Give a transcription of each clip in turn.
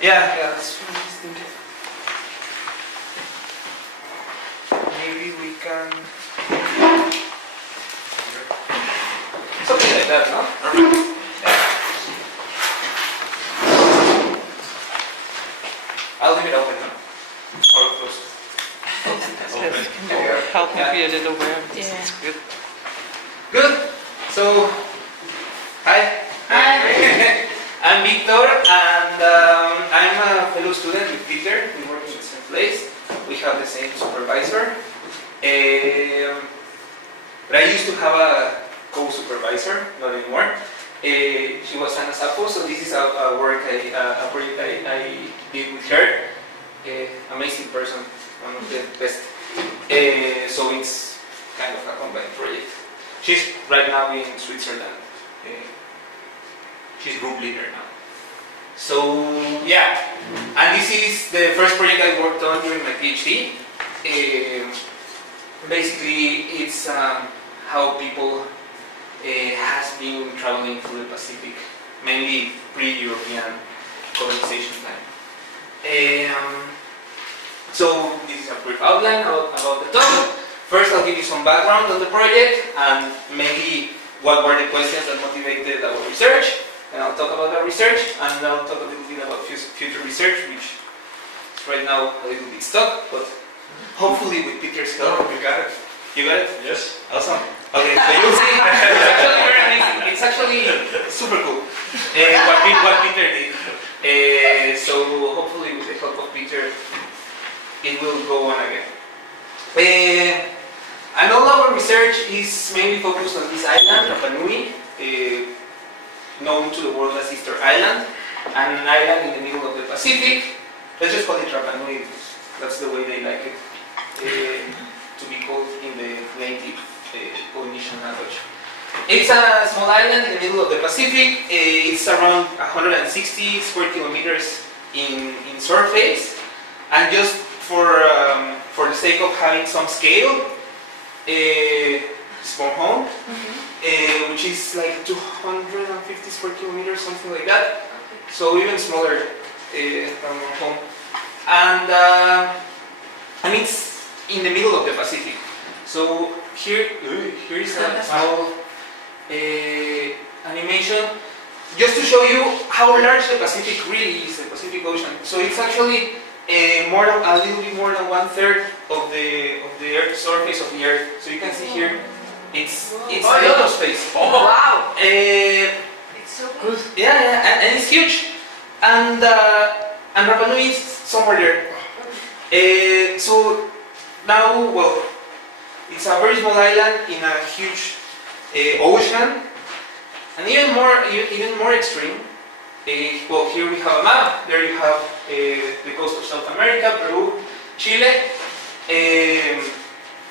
Yeah, that's what I was thinking. Maybe we can... Something like that, no? Yeah. I'll leave it open, no? Or closed. Yes, can you help me be a little aware? Yeah. It's good. Good. So, hi. Hi. I'm Victor, and I'm a fellow student with Peter. We work in the same place. We have the same supervisor. But I used to have a co-supervisor, not anymore. She was Ana Sapo, so this is a project I did with her. Amazing person, one of the best. So it's kind of a combined project. She's right now in Switzerland. She's group leader now. So yeah, and this is the first project I worked on during my PhD. Basically, it's how people has been traveling through the Pacific, mainly pre-European colonization time. So this is a brief outline about the topic. First, I'll give you some background on the project and mainly what were the questions that motivated our research. And I'll talk about our research, and I'll talk a little bit about future research, which is right now a little bit stuck, but hopefully with Peter's help. You got it. You got it? Yes. Awesome. Okay, so you'll see. It's actually very amazing. It's actually super cool. What Peter did. So hopefully with the help of Peter, it will go on again. And all our research is mainly focused on this island, Rapa Nui, known to the world as Easter Island, and an island in the middle of the Pacific. Let's just call it Rapa Nui. That's the way they like it to be called in the native Polynesian language. It's a small island in the middle of the Pacific. It's around 160 square kilometers in surface, and just for the sake of having some scale, small home, which is like 250 square kilometers, something like that. So even smaller than home, and it's in the middle of the Pacific. So here is a small animation just to show you how large the Pacific really is, the Pacific Ocean. So it's actually a little bit more than 1/3 of the Earth's surface of the Earth. So you can see here, it's a lot of space. Oh, wow! It's so good. Yeah, and it's huge. And Rapa Nui is somewhere there. So now, well, it's a very small island in a huge ocean, and even more extreme. Well, here we have a map. There you have the coast of South America, Peru, Chile,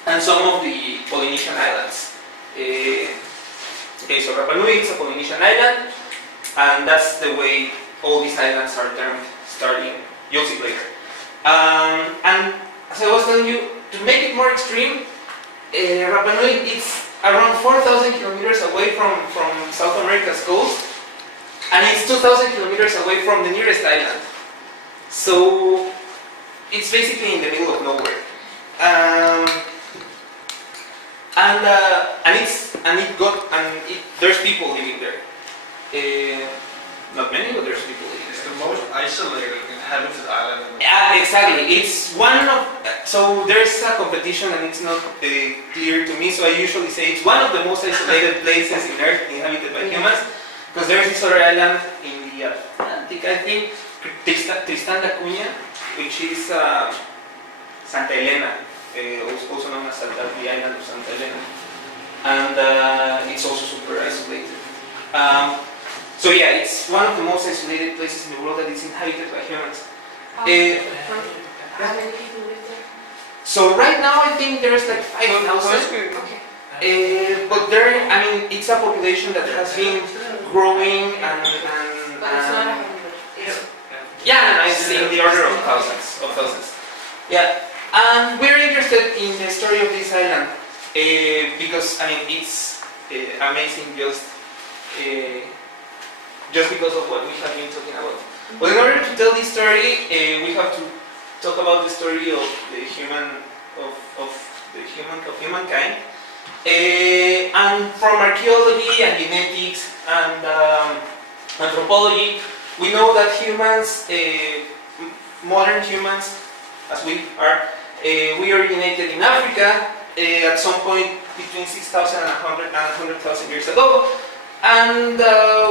and some of the Polynesian islands. Okay, so Rapa Nui is a Polynesian island, and that's the way all these islands are termed, starting. You'll see later. And as I was telling you, to make it more extreme, Rapa Nui is around 4,000 kilometers away from South America's coast, and it's 2,000 kilometers away from the nearest island. So it's basically in the middle of nowhere. There's people living there. Not many, but there's people living It's there. the most isolated inhabited island in the world. Yeah, exactly. It's one of, so there's a competition and it's not clear to me, so I usually say it's one of the most isolated places in Earth inhabited by humans, because there's this other island in the Atlantic, I think, Tristan da Cunha, which is Santa Elena, also known as the island of Santa Elena, and it's also super isolated. So yeah, it's one of the most isolated places in the world that is inhabited by humans. How many people live there? So right now I think there's like 5,000. Okay. But it's a population that has been growing and But it's not 100. yeah, it's in the order of thousands. Yeah, and we're interested in the story of this island because it's amazing just just because of what we have been talking about. But in order to tell this story, we have to talk about the story of the humankind. And from archaeology and genetics and anthropology, we know that humans, modern humans, as we are, we originated in Africa at some point between 6,000 and 100,000 years ago. And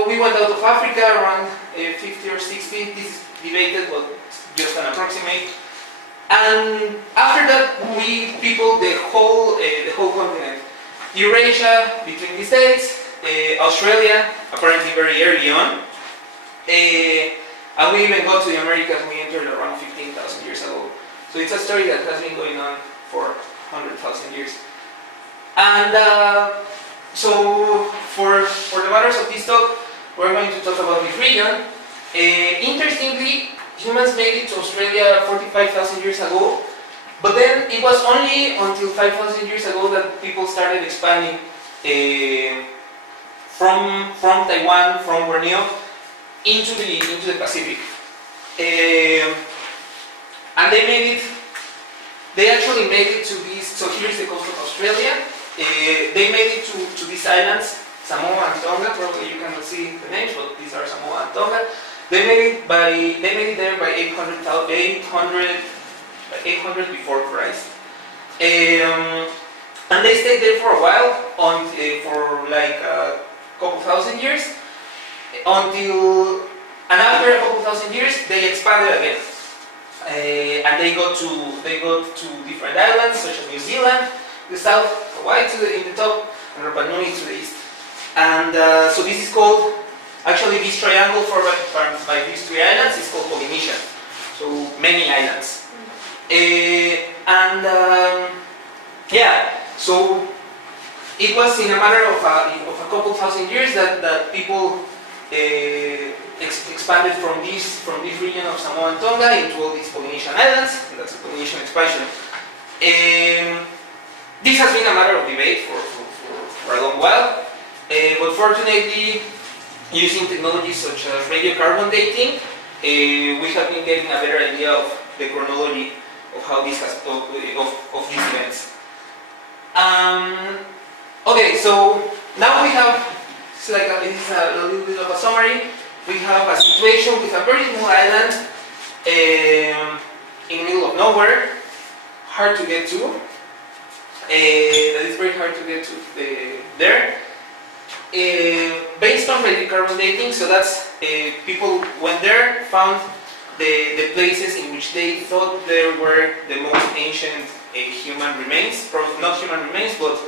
we went out of Africa around 50 or 60. This is debated, but just an approximate. And after that, we peopled the whole continent. Eurasia, between the States, Australia, apparently very early on. And we even got to the Americas, we entered around 15,000 years ago. So it's a story that has been going on for 100,000 years. And so for the matters of this talk, we're going to talk about this region. Interestingly, humans made it to Australia 45,000 years ago, but then it was only until 5,000 years ago that people started expanding from Taiwan, from Borneo, into the Pacific. And they actually made it to this, so here's the coast of Australia. They made it to these islands, Samoa and Tonga. Probably you cannot see the names, but these are Samoa and Tonga. They made it there by 800 before Christ. And they stayed there for a while, for like a couple thousand years, and after a couple thousand years, they expanded again. And they got to different islands, such as New Zealand, the south, Hawaii in the top, and Rapa Nui to the east. And so this is called, actually this triangle formed by these three islands is called Polynesia. So many islands. So it was in a matter of a couple thousand years that people expanded from this region of Samoa and Tonga into all these Polynesian islands, and that's a Polynesian expansion. This has been a matter of debate for a long while, but fortunately, using technologies such as radiocarbon dating, we have been getting a better idea of the chronology of how this has of these events. Okay, so now we have, this is a little bit of a summary. We have a situation with a very small island in the middle of nowhere, hard to get to. That is very hard to get to there. Based on radiocarbon dating, so that's people went there, found the places in which they thought there were the most ancient human remains, not human remains, but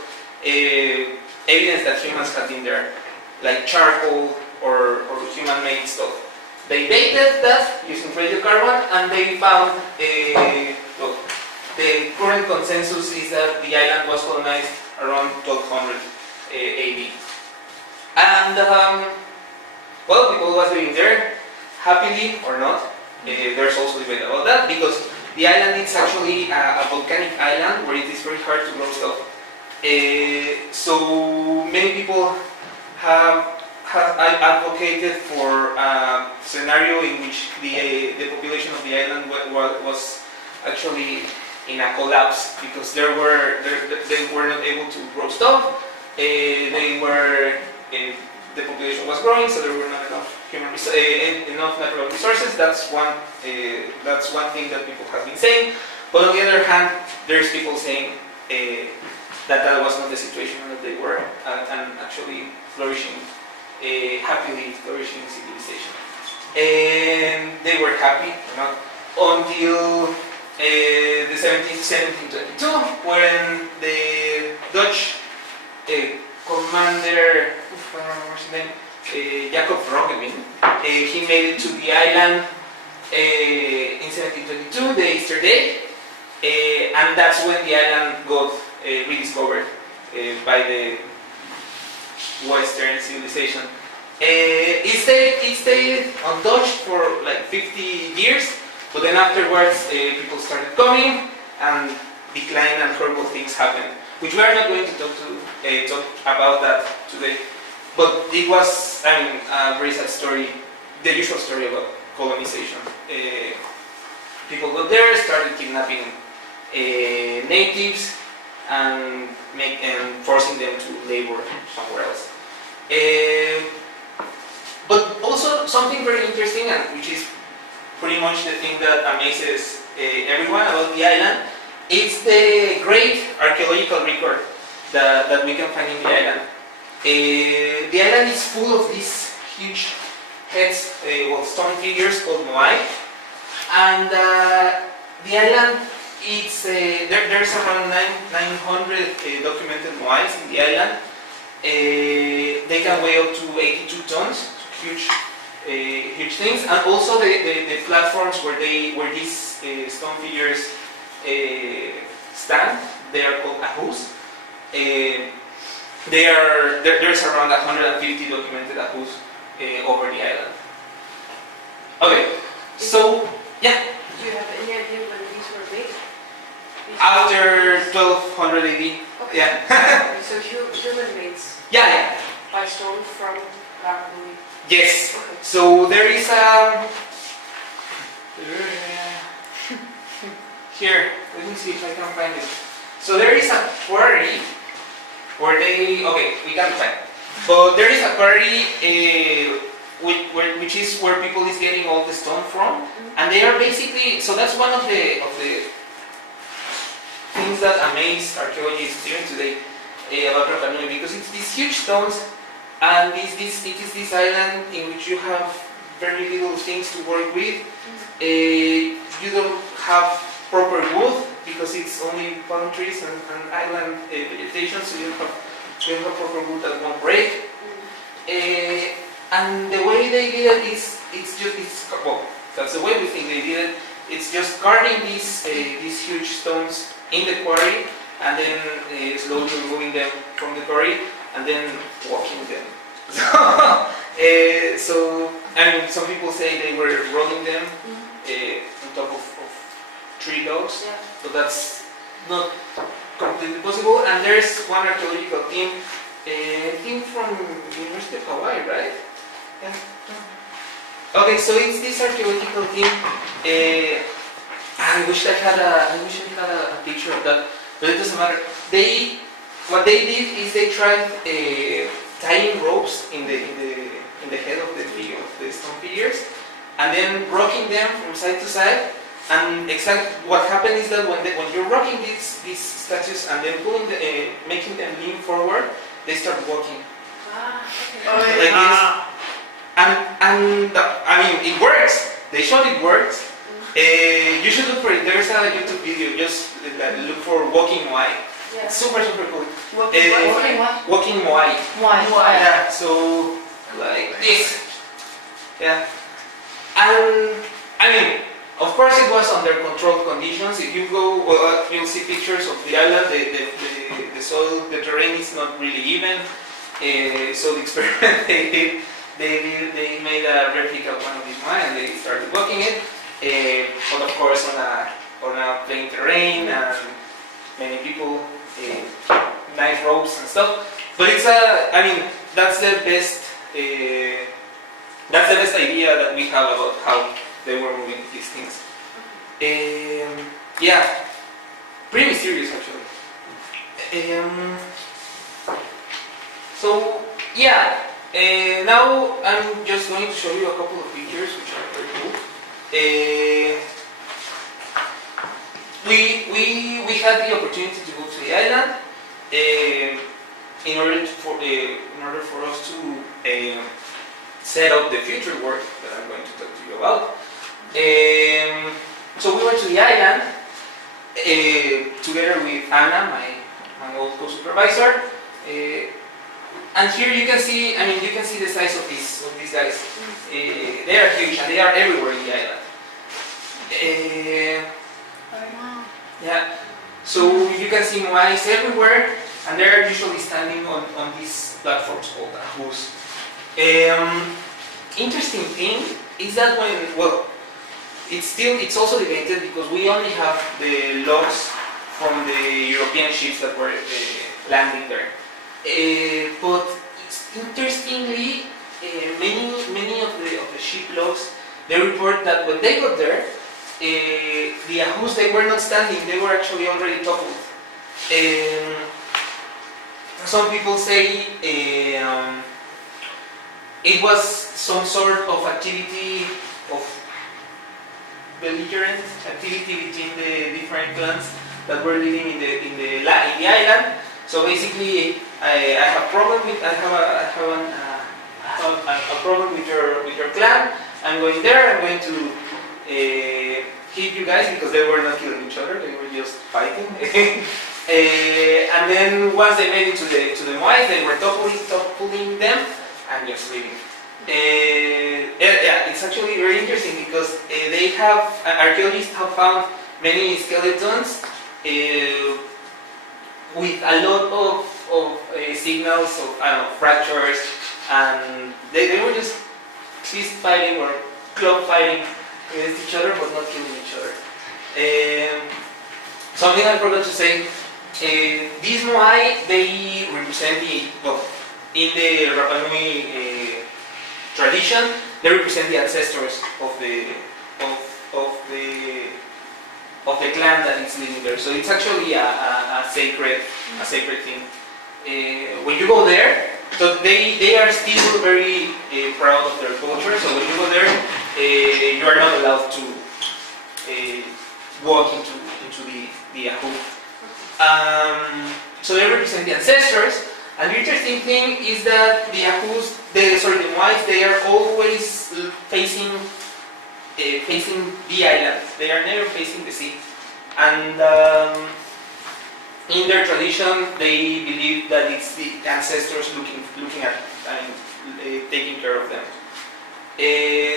evidence that humans had been there, like charcoal or human-made stuff. They dated that using radiocarbon, and they found, well, the current consensus is that the island was colonized around 1200 AD. And, well, people was living there, happily or not. There's also debate about that, because the island is actually a volcanic island where it is very hard to grow stuff. So many people have advocated for a scenario in which the population of the island was actually in a collapse, because they were not able to grow stuff. The population was growing, so there were not enough natural resources. That's one thing that people have been saying. But on the other hand, there's people saying that was not the situation, that they were an actually flourishing, happily flourishing civilization. And they were happy, not until the 1722, when the Dutch commander, I don't remember his name, Jacob Roggeveen, he made it to the island in 1722, the Easter day, and that's when the island got rediscovered by the Western civilization. It stayed untouched for like 50 years, but then afterwards people started coming, and decline and horrible things happened, which we are not going to talk about that today. but it was, I mean, a very sad story, the usual story about colonization. People got there, started kidnapping natives and forcing them to labor somewhere else. But also something very interesting, and which is pretty much the thing that amazes everyone about the island, it's the great archaeological record that we can find in the island. The island is full of these huge heads, stone figures called moai, and the island, there's around 900 documented moais in the island. They can weigh up to 82 tons, huge things, and also the platforms where these stone figures stand, they are called ahus. There's around 150 documented ahus over the island. Okay, so yeah. Do you have any idea when these were made? After 1200 AD. Okay. Yeah. So human made Yeah. by stone from Larabui. Yes. Okay. So there is here. Let me see if I can find it. So there is a quarry where we can find. But there is a quarry which is where people is getting all the stone from, and they are basically. So that's one of the things that amaze archaeologists even today about Rapa Nui, because it's these huge stones, and it is this island in which you have very little things to work with. You don't have proper wood because it's only palm trees and island vegetation, so you don't have proper wood that won't break. And the way they did it is that's the way we think they did it. It's just carving these huge stones in the quarry, and then slowly removing them from the quarry, and then walking them. So, and some people say they were rolling them on top of tree logs, Yeah. but that's not completely possible. And there's one archaeological team, I think from University of Hawaii, right? Yeah. Okay, so it's this archaeological team. I wish I had a picture of that, but it doesn't matter. What they did is they tried tying ropes in the head of the stone figures, and then rocking them from side to side. And what happened is that when you're rocking these statues and then making them lean forward, they start walking Okay. like this. And I mean, it works. They showed it works. You should look for it. There's a YouTube video. Just look for walking moai. Yeah. It's super cool. What? Walking moai. Why? Yeah. So like this. Yeah. And I mean, of course, it was under controlled conditions. If you go, you'll see pictures of the island. The soil, the terrain is not really even. So the experiment they did, they made a replica of one of these moai and they started walking it. But of course on a plain terrain and many people, nice ropes and stuff. But it's I mean that's the best idea that we have about how they were moving these things. Yeah, pretty mysterious actually. So yeah, now I'm just going to show you a couple of pictures which are very cool. We had the opportunity to go to the island in order for us to set up the future work that I'm going to talk to you about. So we went to the island together with Anna, my old co-supervisor. And here you can see, the size of these guys. They are huge and they are everywhere in the island. Yeah. So you can see moais everywhere, and they are usually standing on these platforms called ahus. Interesting thing is that it's also debated because we only have the logs from the European ships that were landing there. But interestingly, many of the ship logs, they report that when they got there, the Yahoos, they were not standing, they were actually already toppled. Some people say it was some sort of activity of belligerent activity between the different clans that were living in the island. So basically, I have a problem with a problem with your clan. I'm going there. I'm going to hit you guys because they were not killing each other. They were just fighting. And then once they made it to the Moais, they were toppling them and just leaving. Yeah, it's actually very interesting because they have archaeologists have found many skeletons with a lot of signals of fractures, and they were just fist fighting or club fighting against each other, but not killing each other. Something I forgot to say. These Moai, they represent in the Rapa Nui tradition, they represent the ancestors of the clan that is living there. So it's actually a sacred thing. When you go there, so they are still very proud of their culture. So when you go there, you are not allowed to walk into the Yahoo. So they represent the ancestors. And the interesting thing is that the Yahoos, the Moais, they are always facing the island. They are never facing the sea. And in their tradition, they believe that it's the ancestors looking at and taking care of them.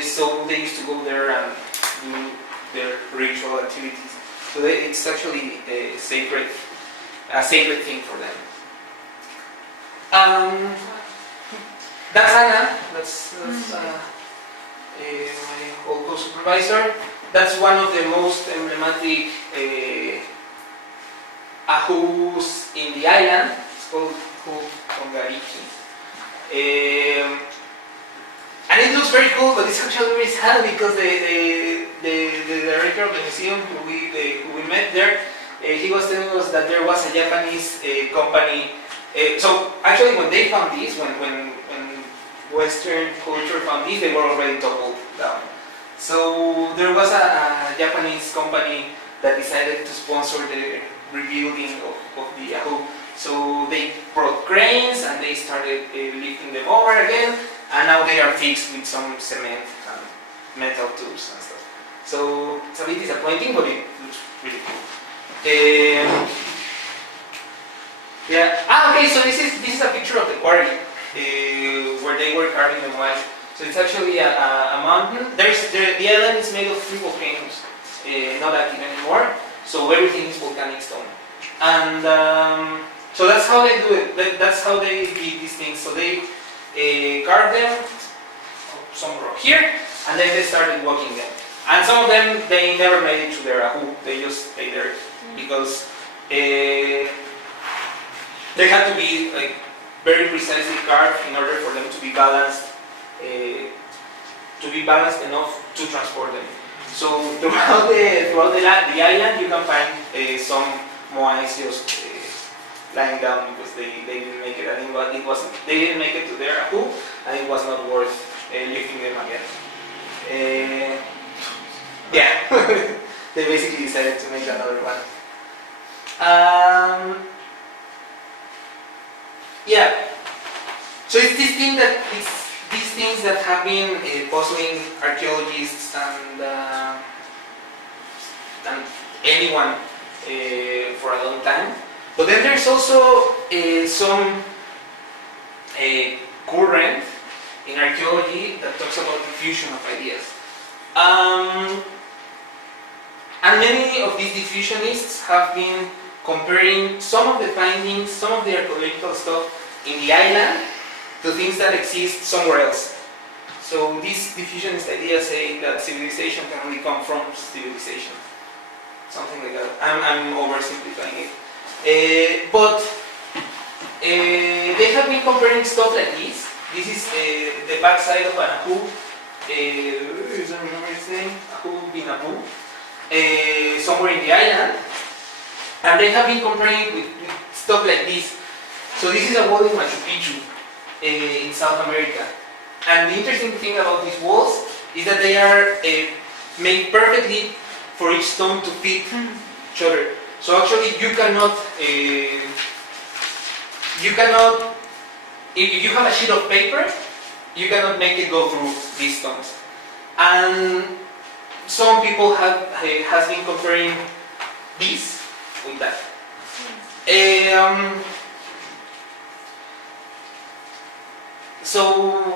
So they used to go there and do their ritual activities. So it's actually a sacred thing for them. That's Anna. That's my old co-supervisor. That's one of the most emblematic Ahus in the island. It's called Hongariki. And it looks very cool, but it's actually very sad because the director of the museum who we met there, he was telling us that there was a Japanese company. So actually, when they found this, when Western culture found this, they were already toppled down. So there was a Japanese company that decided to sponsor the rebuilding of the Yahoo. So they brought cranes and they started lifting them over again, and now they are fixed with some cement and metal tubes and stuff. So it's a bit disappointing, but it looks really cool. Yeah. Okay. So this is a picture of the quarry where they were carving the Moai. So it's actually a mountain. The island is made of 3 volcanoes, not active anymore. So everything is volcanic stone, and so that's how they do it. That's how they do these things. So they carve them, some rock here, and then they started walking them. And some of them they never made it to their Ahu. They just stayed there because they had to be like very precisely carved in order for them to be balanced enough to transport them. So throughout the island, you can find some Moais just lying down because they didn't make it, and they didn't make it to their Ahu, and it was not worth lifting them again. Yeah, they basically decided to make another one. Yeah. So it's these things that have been puzzling archaeologists and anyone for a long time. But then there's also some current in archaeology that talks about the fusion of ideas. And many of these diffusionists have been comparing some of the findings, some of the archaeological stuff in the island to things that exist somewhere else. So these diffusionist ideas say that civilization can only come from civilization. Something like that. I'm oversimplifying it. But they have been comparing stuff like this This is the backside of an Ahu. I don't remember his name. Ahu bin Abu. Somewhere in the island. And they have been comparing it with stuff like this. So this is a wall in Machu Picchu in South America. And the interesting thing about these walls is that they are made perfectly for each stone to fit each other. So actually you cannot, if you have a sheet of paper, you cannot make it go through these stones. And some people has been comparing this with that.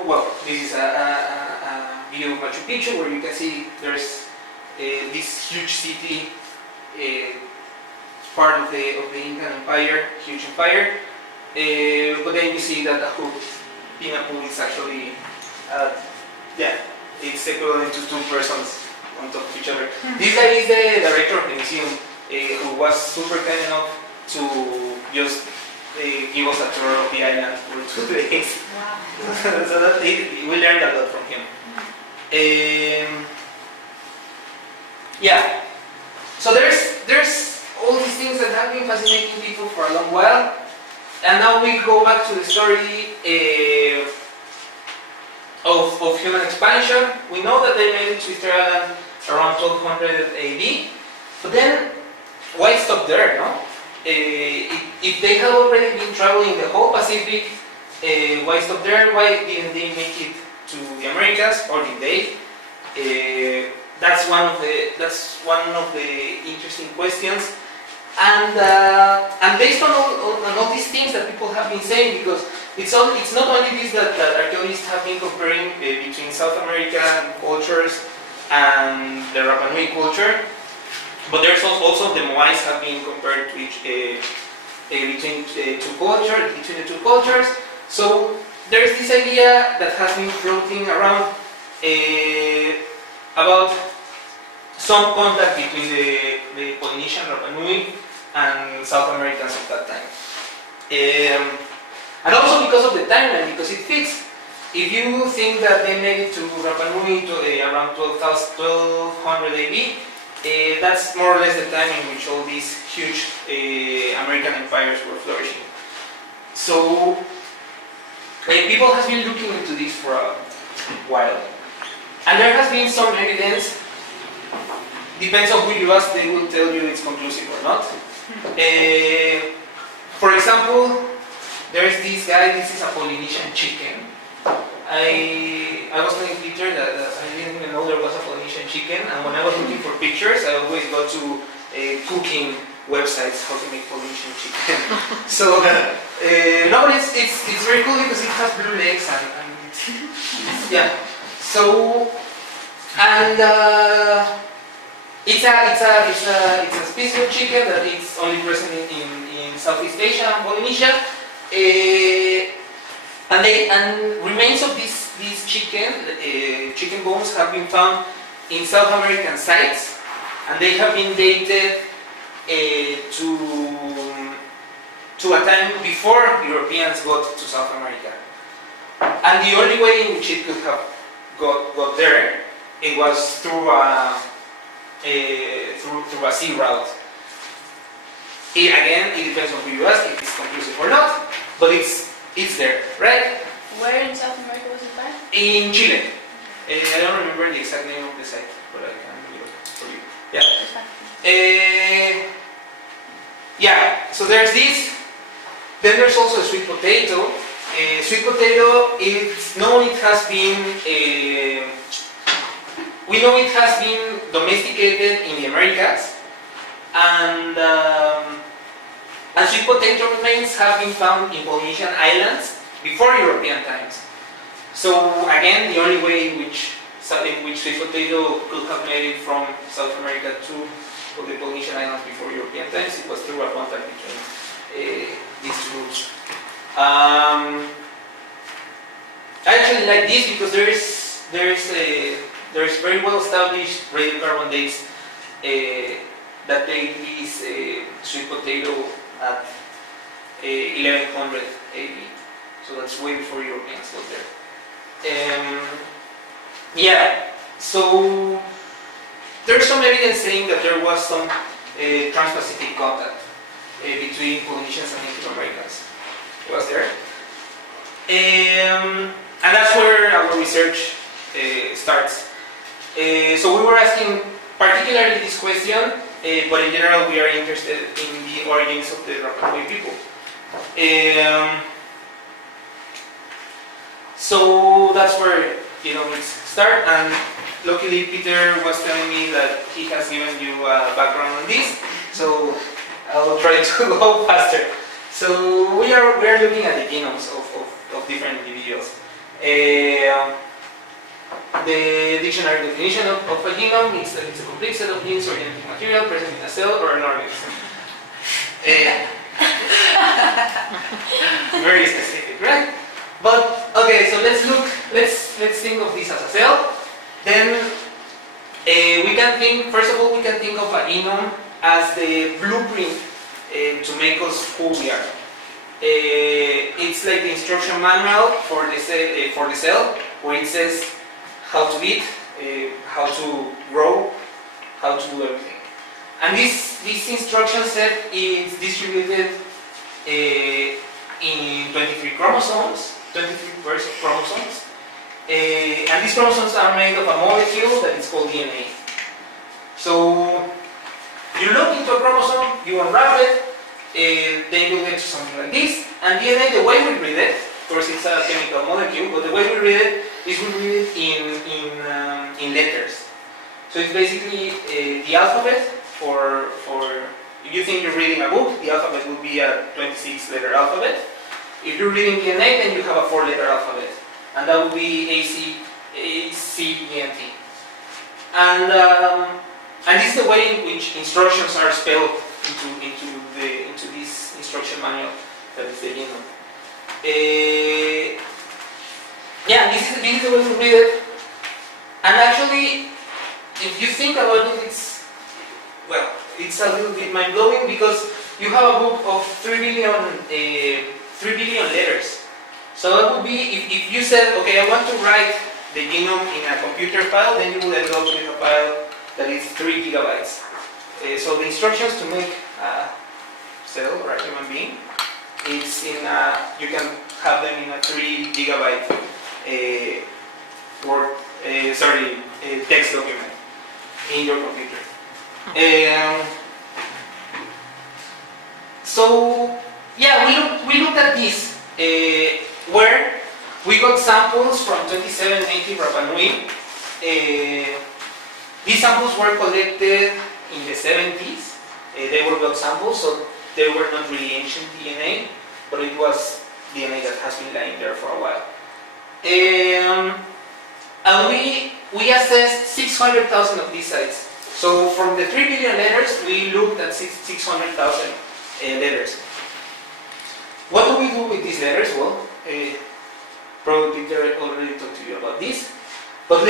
Well, this is a video of Machu Picchu where you can see there's this huge city, part of the Incan Empire, huge empire. But then you see that Ahu bin Abu is actually, it's equivalent to two persons on top of each other. This guy is the director of the museum, who was super kind enough to just give us a tour of the island for 2 days. Wow. So that we learned a lot from him. So there's all these things that have been fascinating people for a long while, and now we go back to the story of human expansion. We know that they made it to Easter Island around 1200 AD, but then why stop there, no? If they had already been traveling the whole Pacific, why stop there? Why didn't they make it to the Americas, or did they? That's one of the interesting questions, and based on all these things that people have been saying, because it's not only this that archaeologists have been comparing between South American cultures and the Rapa Nui culture, but there's also the Moais have been compared to between the two cultures. So there's this idea that has been floating around about some contact between the Polynesian Rapa Nui and South Americans of that time. And also because of the timeline, because it fits. If you think that they made it to Rapa Nui around 1200 AD, that's more or less the time in which all these huge American empires were flourishing. So people have been looking into this for a while, and there has been some evidence. Depends on who you ask, they will tell you it's conclusive or not. For example, there's this guy. This is a Polynesian chicken. I was telling Peter that I didn't even know there was a Polynesian chicken, and when I was looking for pictures, I always go to cooking websites, how to make Polynesian chicken. So, no, but it's very cool because it has blue legs and yeah. So, and it's a species of chicken that is only present in Southeast Asia and Polynesia. And remains of this chicken bones have been found in South American sites, and they have been dated to a time before Europeans got to South America. And the only way in which it could have got there, it was through a sea route. Again, it depends on who you ask if it's conclusive or not, but it's there, right? Where in South America was it found? In Chile. I don't remember the exact name of the site, but I can look for you. Yeah. So there's this. Then there's also sweet potato. Sweet potato, it's known it has been. We know it has been domesticated in the Americas, and sweet potato remains have been found in Polynesian islands before European times. So again, the only way in which sweet potato could have made it from South America to the Polynesian islands before European times, it was through a contact between these two groups. I actually like this because there's very well established radiocarbon dates that date this sweet potato at 1100 AD. So that's way before Europeans got there. Yeah, so there's some evidence saying that there was some trans-Pacific contact between Polynesians and Native Americans. It was there. And that's where our research starts. So we were asking particularly this question, but in general we are interested in the origins of the Rapa Nui people. So that's where it start, and luckily Peter was telling me that he has given you a background on this, so I'll try to go faster. So we are looking at the genomes of different individuals. The dictionary definition of a genome is that it's a complete set of genes or genetic material present in a cell or an organism. Very specific, right? But okay, so let's think of this as a cell. Then we can think, first of all, we can think of a genome as the blueprint to make us who we are. It's like the instruction manual for the cell, where it says how to eat, how to grow, how to do everything. And this instruction set is distributed in 23 chromosomes, 23 pairs of chromosomes. And these chromosomes are made of a molecule that is called DNA. So you look into a chromosome, you unwrap it, then you get to something like this. And DNA, the way we read it, of course it's a chemical molecule, but the way we read it is we read it in letters. So it's basically the alphabet for if you think you're reading a book, the alphabet will be a 26-letter alphabet. If you're reading DNA, then you have a 4-letter alphabet, and that would be A, C, E, and T. And this is the way in which instructions are spelled into this instruction manual that is the genome. Yeah, this is the way to read it. And actually, if you think about it, it's a little bit mind-blowing, because you have a book of 3 billion letters. So that would be, if you said, okay, I want to write the genome in a computer file, then you would end up with a file that is 3 gigabytes. So the instructions to make a cell or a human being, it's in you can have them in a 3 gigabyte text document in your computer. So yeah, we looked at this where we got samples from 27 native Rapa Nui. These samples were collected in the 70s. They were blood samples, so they were not really ancient DNA, but it was DNA that has been lying there for a while. And we assessed 600,000 of these sites. So from the 3 billion letters, we looked at 600,000 letters. What do we do with these letters? Well, probably Peter already talked to you about this. But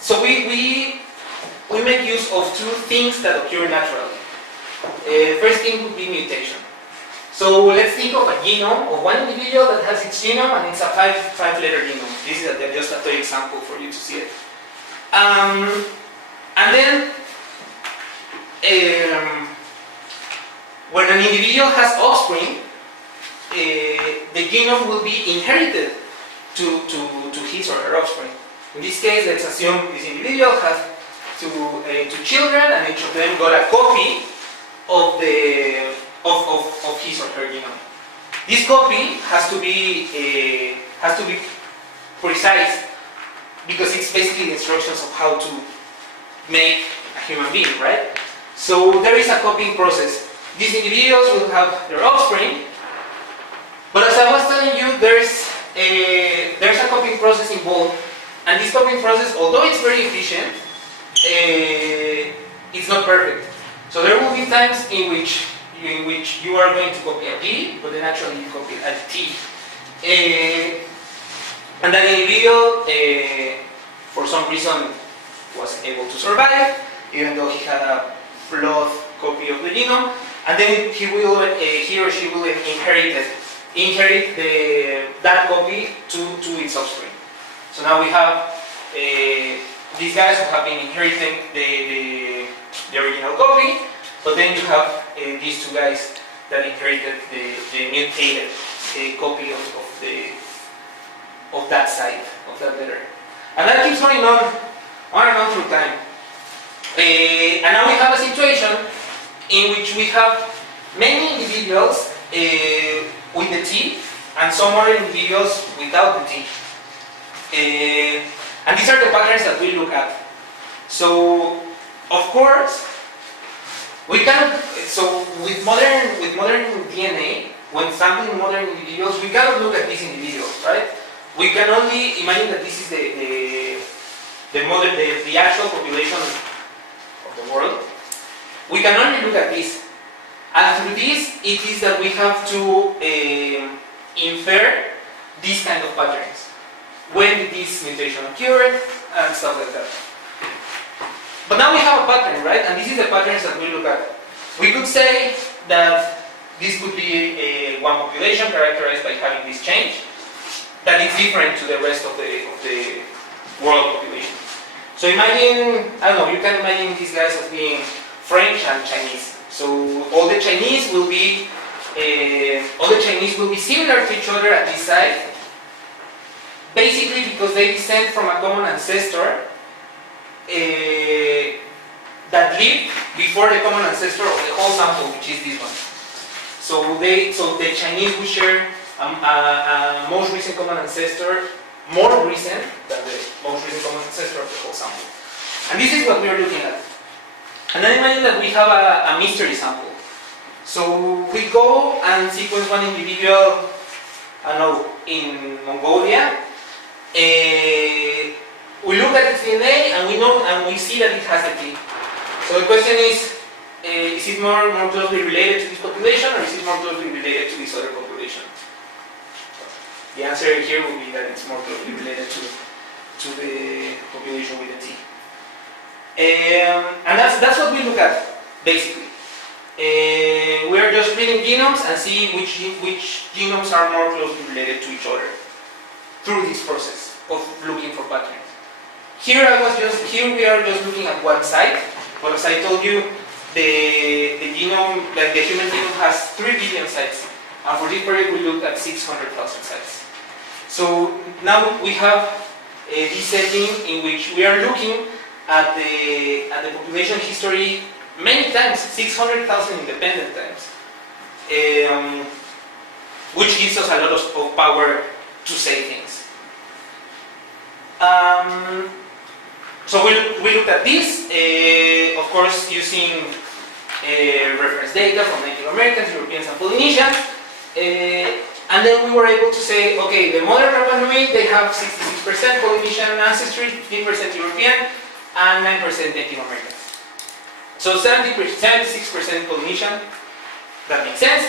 so we make use of 2 things that occur naturally. First thing would be mutation. So let's think of a genome of one individual that has its genome, and it's a 5-letter genome. This is just a toy example for you to see it. And then when an individual has offspring, the genome will be inherited to his or her offspring. In this case, let's assume this individual has two children, and each of them got a copy of his or her genome. This copy has to be precise, because it's basically the instructions of how to make a human being, right? So there is a copying process. These individuals will have their offspring, but as I was telling you, there's a copying process involved, and this copying process, although it's very efficient, it's not perfect. So there will be times in which you are going to copy a G, but then actually you copy a T. And that individual, for some reason, wasn't able to survive, even though he had a flawed copy of the genome, and then he or she will inherit inherit that copy to its offspring. So now we have these guys who have been inheriting the original copy, but then you have these two guys that inherited the mutated copy of that site, of that letter. And that keeps going on and on through time. And now we have a situation in which we have many individuals with the T and some other individuals without the T. And these are the patterns that we look at. So, of course, we can. So with modern DNA, when sampling modern individuals, we cannot look at these individuals, right? We can only imagine that this is the actual population of the world. We can only look at this, and through this, it is that we have to infer these kind of patterns. When did this mutation occur, and stuff like that. But now we have a pattern, right? And this is the patterns that we look at. We could say that this could be one population characterized by having this change that is different to the rest of the world population. So imagine, I don't know, you can imagine these guys as being French and Chinese. So all the Chinese will be similar to each other at this side, basically because they descend from a common ancestor that lived before the common ancestor of the whole sample, which is this one. So the Chinese will share a most recent common ancestor, more recent than the most recent common ancestor of the whole sample. And this is what we are looking at. And then imagine that we have a mystery sample. So we go and sequence one individual, I don't know, in Mongolia. We look at its DNA and we see that it has a T. So the question is it more closely related to this population, or is it more closely related to this other population? The answer here would be that it's more closely related to the population with a T. And that's what we look at, basically. We are just reading genomes and see which genomes are more closely related to each other through this process of looking for patterns. Here we are just looking at one site, but as I told you, the genome, like the human genome, has 3 billion sites, and for this project we looked at 600,000 sites. So now we have this setting in which we are looking at the population history many times, 600,000 independent times, which gives us a lot of power to say things. So we looked at this, of course, using reference data from Native Americans, Europeans, and Polynesians, and then we were able to say, okay, the modern Rapa Nui, they have 66% Polynesian ancestry, 15% European, and 9% Native American. So 76% Polynesian, that makes sense.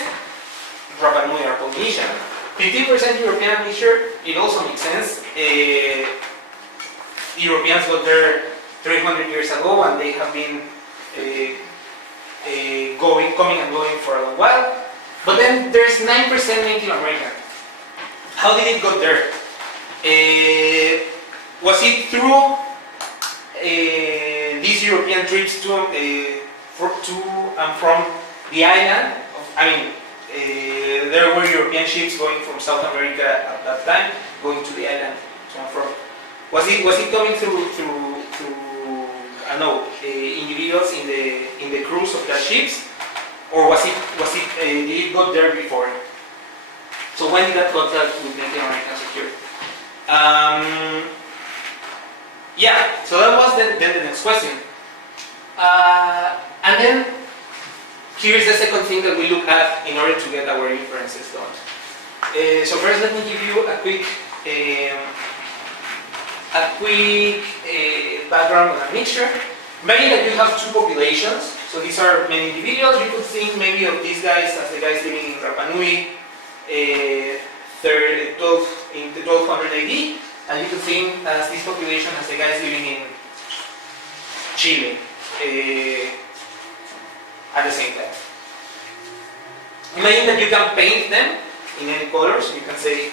Rapa Nui are Polynesian. 15% European mixture, it also makes sense. Europeans got there 300 years ago, and they have been coming and going for a long while. But then there's 9% Native American. How did it go there? Was it through these European trips to and from the island? There were European ships going from South America at that time, going to the island to and from. Was it coming through I don't know, individuals in the crews of the ships, or did it go there before? So when did that contact with Native Americans occur? Yeah, so that was then the next question. And then here's the second thing that we look at in order to get our inferences done. So first, let me give you a quick background on a mixture. Imagine that you have 2 populations. So these are many individuals. You could think maybe of these guys as the guys living in Rapa Nui in the 1200 AD, and you could think as this population as the guys living in Chile at the same time. Imagine that you can paint them in any color. So you can say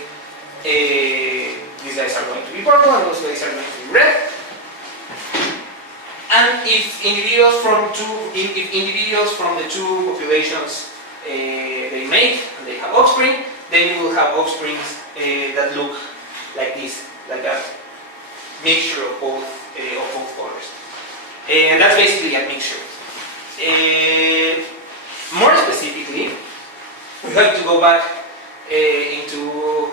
these guys are going to be purple and those guys are going to be red. And if individuals from the two populations they mate and they have offspring, then you will have offsprings that look like this, like a mixture of both colors. And that's basically a mixture. More specifically, we have to go back into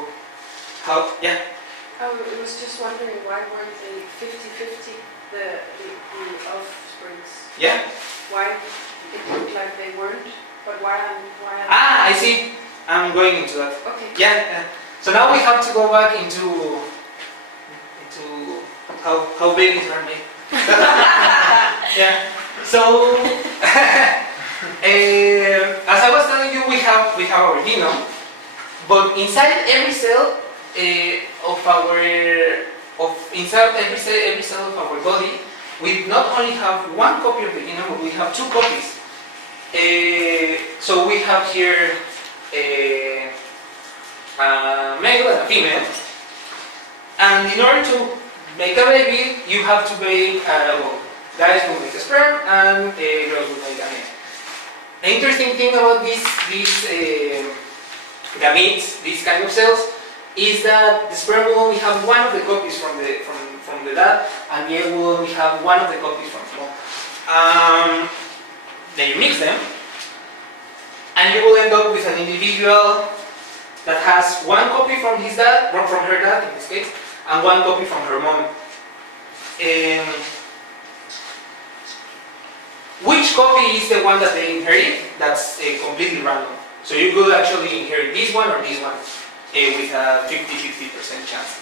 how, yeah? I was just wondering why weren't they 50-50, the offsprings? Yeah? Why it looked like they weren't, but why? Ah, I see. I'm going into that. Okay. Yeah. So now we have to go back into how babies are made. Yeah. So as I was telling you, we have our genome, but inside every cell inside every cell of our body, we not only have one copy of the genome, but we have two copies. So we have here a male and a female, and in order to make a baby, you have to make guys will make a sperm and girls will make an egg. The interesting thing about these gametes, these kind of cells, is that the sperm will only have one of the copies from the dad, and the egg will only have one of the copies from the mom. Then you mix them, and you will end up with an individual that has one copy from his dad, from her dad in this case, and one copy from her mom. Which copy is the one that they inherit? That's completely random. So you could actually inherit this one or this one with a 50-50% chance.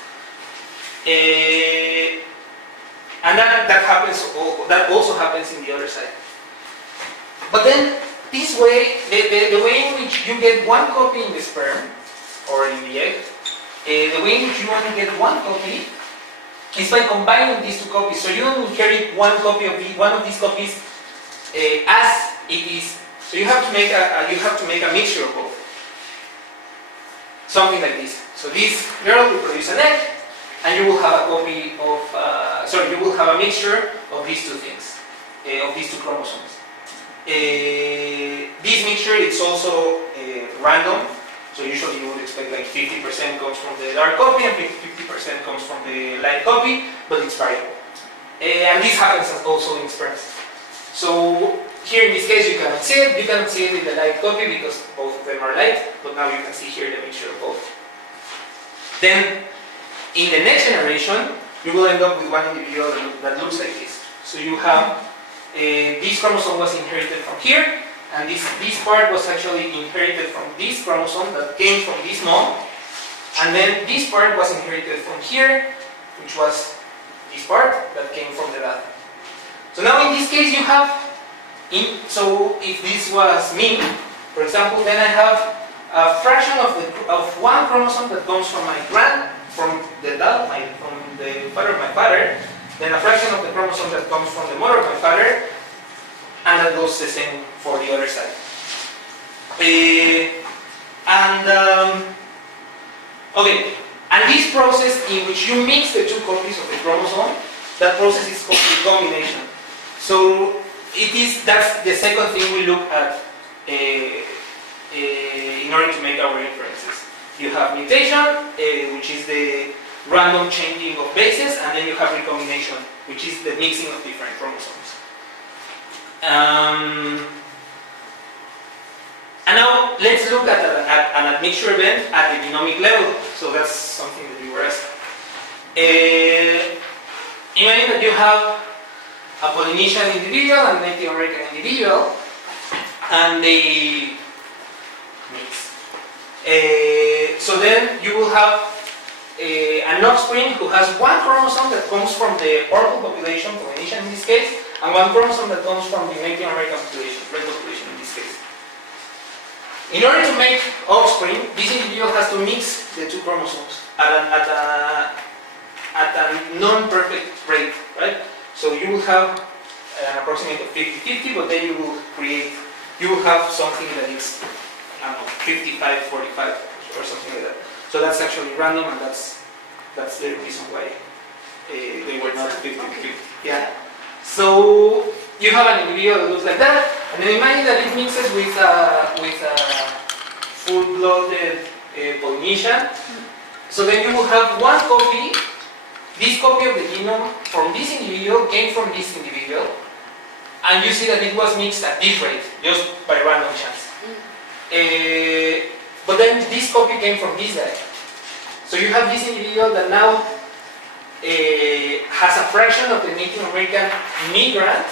And that happens. That also happens in the other side. But then this way, the way in which you get one copy in the sperm or in the egg, the way in which you only get one copy is by combining these two copies. So you don't inherit one copy of one of these copies as it is. So you have to make a mixture of both. Something like this. So this girl will produce an egg, and you will have a copy of. You will have a mixture of these two things, of these two chromosomes. This mixture is also random. So usually you would expect like 50% comes from the dark copy and 50% comes from the light copy, but it's variable. And this happens also in sperms. So here in this case you cannot see it. You cannot see it in the light copy because both of them are light, but now you can see here the mixture of both. Then in the next generation, you will end up with one individual that looks like this. So you have this chromosome was inherited from here, and this part was actually inherited from this chromosome that came from this mom, and then this part was inherited from here, which was this part that came from the dad. So now in this case you have, so if this was me, for example, then I have a fraction of one chromosome that comes from from the dad, from the father of my father, then a fraction of the chromosome that comes from the mother of my father, and that goes the same for the other side. Okay, and this process in which you mix the two copies of the chromosome, that process is called recombination. So that's the second thing we look at in order to make our inferences. You have mutation, which is the random changing of bases, and then you have recombination, which is the mixing of different chromosomes. And now let's look at an admixture event at the genomic level. So that's something that you were asking. Imagine that you have a Polynesian individual and a Native American individual, and they mix. So then you will have an offspring who has one chromosome that comes from the purple population, Polynesian in this case, and one chromosome that comes from the Native American population, red population in this case. In order to make offspring, this individual has to mix the two chromosomes at a non-perfect rate, right? So you will have an approximate of 50-50, but then you will have something that is, I don't know, 55-45, or something like that. So that's actually random, and that's the reason why they were not 50-50. Yeah. So you have an individual that looks like that, and then imagine that it mixes with full-blooded Polynesian. So then you will have one copy. This copy of the genome from this individual came from this individual, and you see that it was mixed at this rate, just by random chance. But then this copy came from this guy. So you have this individual that now has a fraction of the Native American migrant.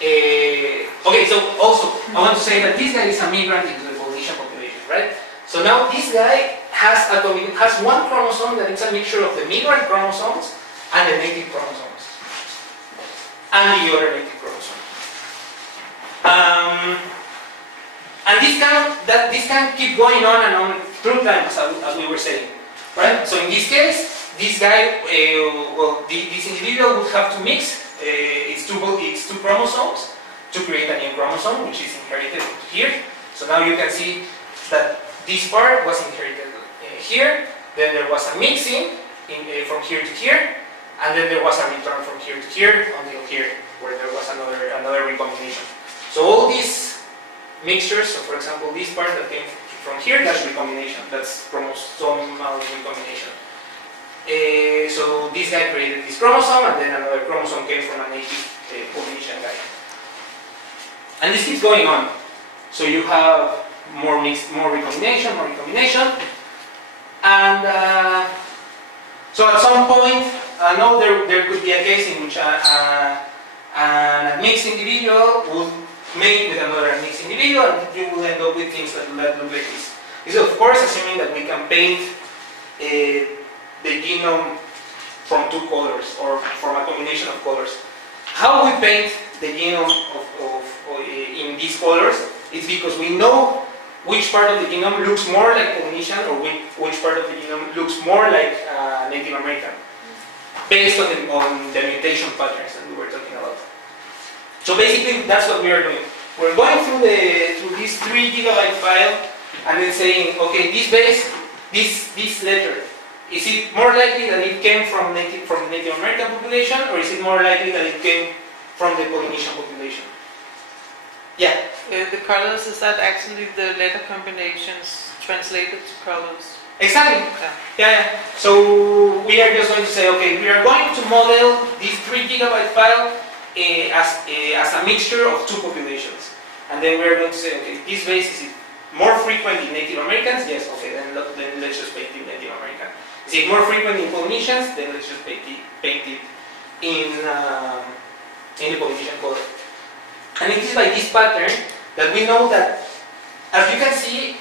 Okay, so also I want to say that this guy is a migrant into the Polynesian population, right? So now this guy has one chromosome that is a mixture of the migrant chromosomes and the native chromosomes, and the other native chromosome. And this can keep going on and on through time, as we were saying, right? So in this case, this guy, this individual would have to mix its two chromosomes to create a new chromosome, which is inherited here. So now you can see that this part was inherited here, then there was a mixing from here to here, and then there was a return from here to here until here, where there was another recombination. So all these mixtures, so for example this part that came from here, that's recombination, that's chromosomal recombination. So this guy created this chromosome, and then another chromosome came from a native Polynesian guy. And this keeps going on. So you have more recombination, and so at some point, no, there could be a case in which a mixed individual will mate with another mixed individual, and you will end up with things that look like this. This is of course assuming that we can paint the genome from two colors, or from a combination of colors. How we paint the genome in these colors is because we know which part of the genome looks more like Polynesian, or which part of the genome looks more like Native American, based on the mutation patterns that we were talking about. So basically, that's what we are doing. We're going through this 3 GB file, and then saying, okay, this base, this letter, is it more likely that it came from the Native American population, or is it more likely that it came from the Polynesian population? Yeah. The colors, is that actually the letter combinations translated to colors? Exactly. Yeah. So we are just going to say, okay, we are going to model this 3 GB file as a mixture of two populations, and then we are going to say, okay, this base, is it more frequent in Native Americans? Yes. Okay, then let's just paint it Native American. Is it more frequent in Polynesians? Then let's just paint it in the Polynesian color. And it is by this pattern that we know that, as you can see,